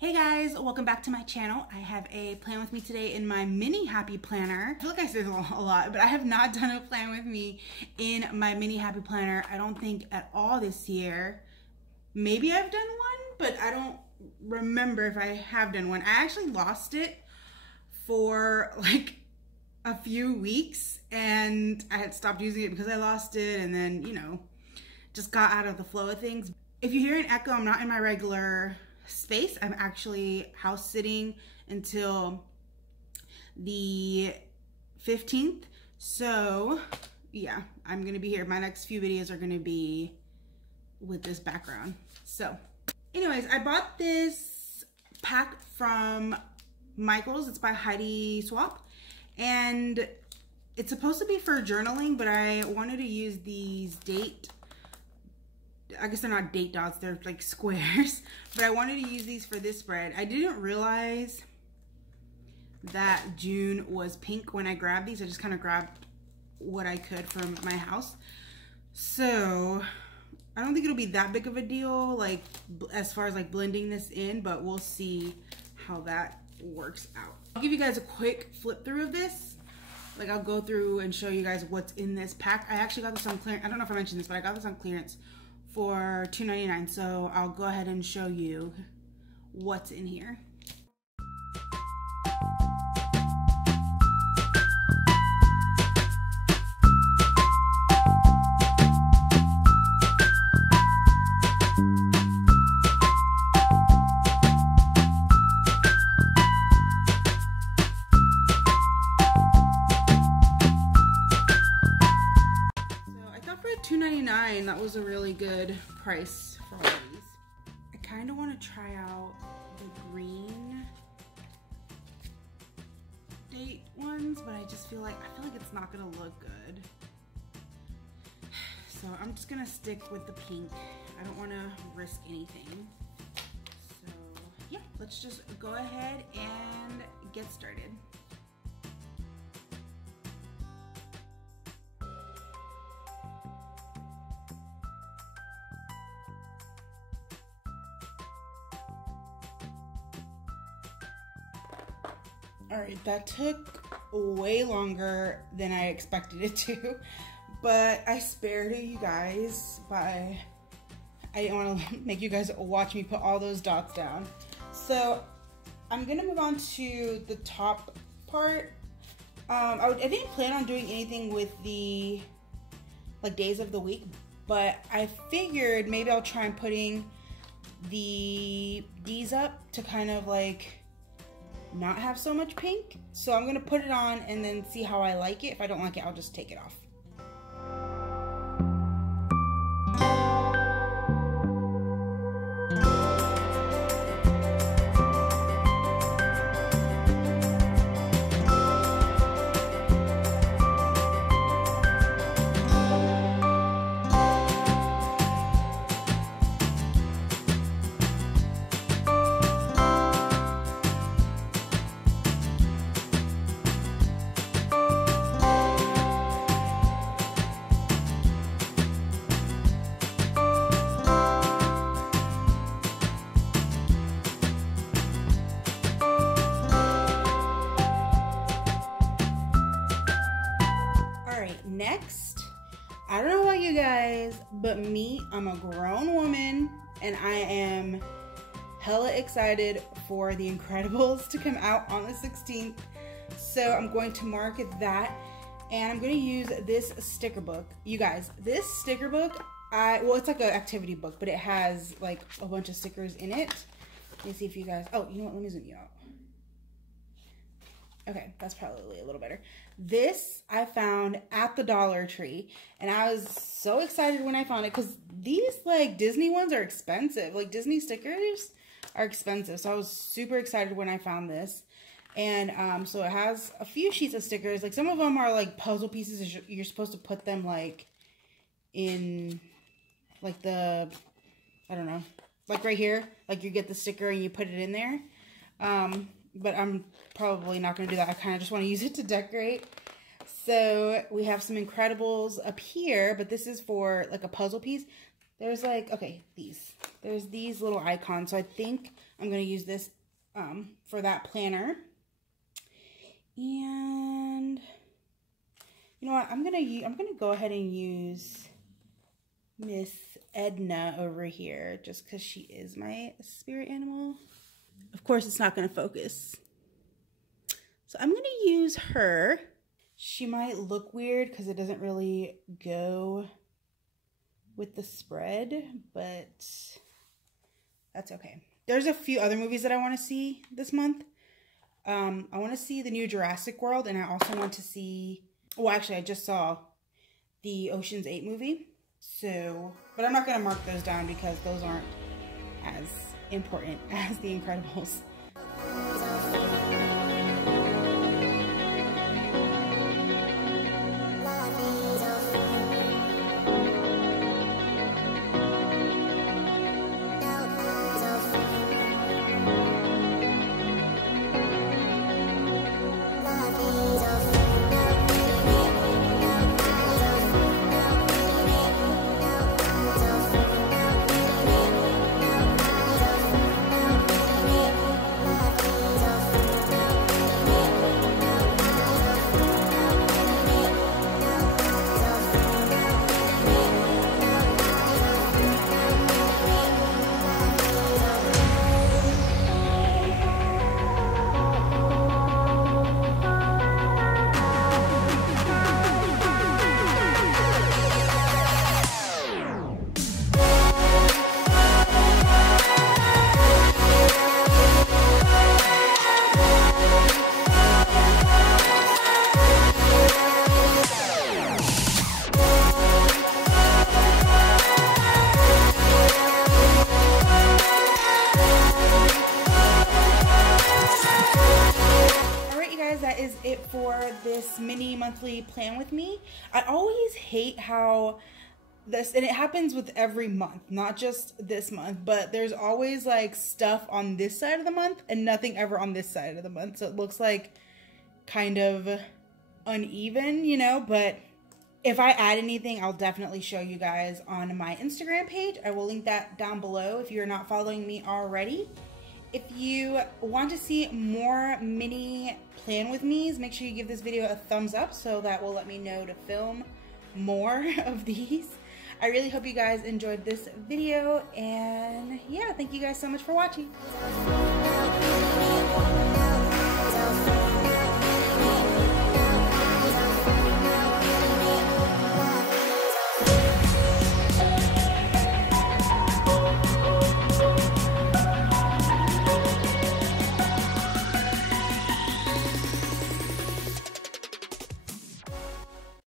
Hey guys, welcome back to my channel. I have a plan with me today in my mini happy planner. I feel like I said a lot, but I have not done a plan with me in my mini happy planner. I don't think at all this year. Maybe I've done one, but I don't remember if I have done one. I actually lost it for like a few weeks and I had stopped using it because I lost it and then, you know, just got out of the flow of things. If you hear an echo, I'm not in my regular space. I'm actually house sitting until the 15th. So yeah, I'm gonna be here. My next few videos are gonna be with this background. So anyways, I bought this pack from Michael's. It's by Heidi Swap and it's supposed to be for journaling, but I wanted to use these I guess they're not date dots, they're like squares, but I wanted to use these for this spread. I didn't realize that June was pink when I grabbed these. I just kind of grabbed what I could from my house. So I don't think it'll be that big of a deal, like as far as like blending this in, but we'll see how that works out. I'll give you guys a quick flip through of this. Like I'll go through and show you guys what's in this pack. I actually got this on clearance. I don't know if I mentioned this, but I got this on clearance for $2.99, so I'll go ahead and show you what's in here. $2.99, that was a really good price for all of these. I kind of want to try out the green date ones, but I feel like it's not gonna look good. So I'm just gonna stick with the pink. I don't want to risk anything. So yeah, let's just go ahead and get started. All right, that took way longer than I expected it to, but I spared it, you guys, I didn't want to make you guys watch me put all those dots down. So I'm gonna move on to the top part. I didn't plan on doing anything with the like days of the week, but I figured maybe I'll try and putting these up to kind of like not have so much pink. So I'm gonna put it on and then see how I like it. If I don't like it, I'll just take it off. Next, I don't know about you guys, but me, I'm a grown woman and I am hella excited for The Incredibles to come out on the 16th. So I'm going to market that and I'm going to use this sticker book. You guys, this sticker book, well, it's like an activity book, but it has like a bunch of stickers in it. Let me see if you guys, oh, you know what, let me zoom you out. Okay, that's probably a little better. This I found at the Dollar Tree, and I was so excited when I found it because these like Disney ones are expensive. Like Disney stickers are expensive, so I was super excited when I found this. And so it has a few sheets of stickers. Like some of them are like puzzle pieces. You're supposed to put them like in like the, I don't know, like right here. Like you get the sticker and you put it in there. But I'm probably not going to do that. I kind of just want to use it to decorate. So we have some Incredibles up here, but this is for like a puzzle piece. There's like, okay, there's these little icons. So I think I'm going to use this for that planner. And you know what? I'm going to go ahead and use Miss Edna over here just because she is my spirit animal. Of course, it's not going to focus. So I'm going to use her. She might look weird because it doesn't really go with the spread, but that's okay. There's a few other movies that I want to see this month. I want to see the new Jurassic World, and I also want to see, well, actually, I just saw the Ocean's 8 movie. So, but I'm not going to mark those down because those aren't as important as The Incredibles. That is it for this mini monthly plan with me. I always hate how this, and it happens with every month, not just this month, but there's always like stuff on this side of the month and nothing ever on this side of the month. So it looks like kind of uneven, you know, but if I add anything, I'll definitely show you guys on my Instagram page. I will link that down below if you're not following me already. If you want to see more mini plan with me's, make sure you give this video a thumbs up so that will let me know to film more of these. I really hope you guys enjoyed this video, and yeah, thank you guys so much for watching.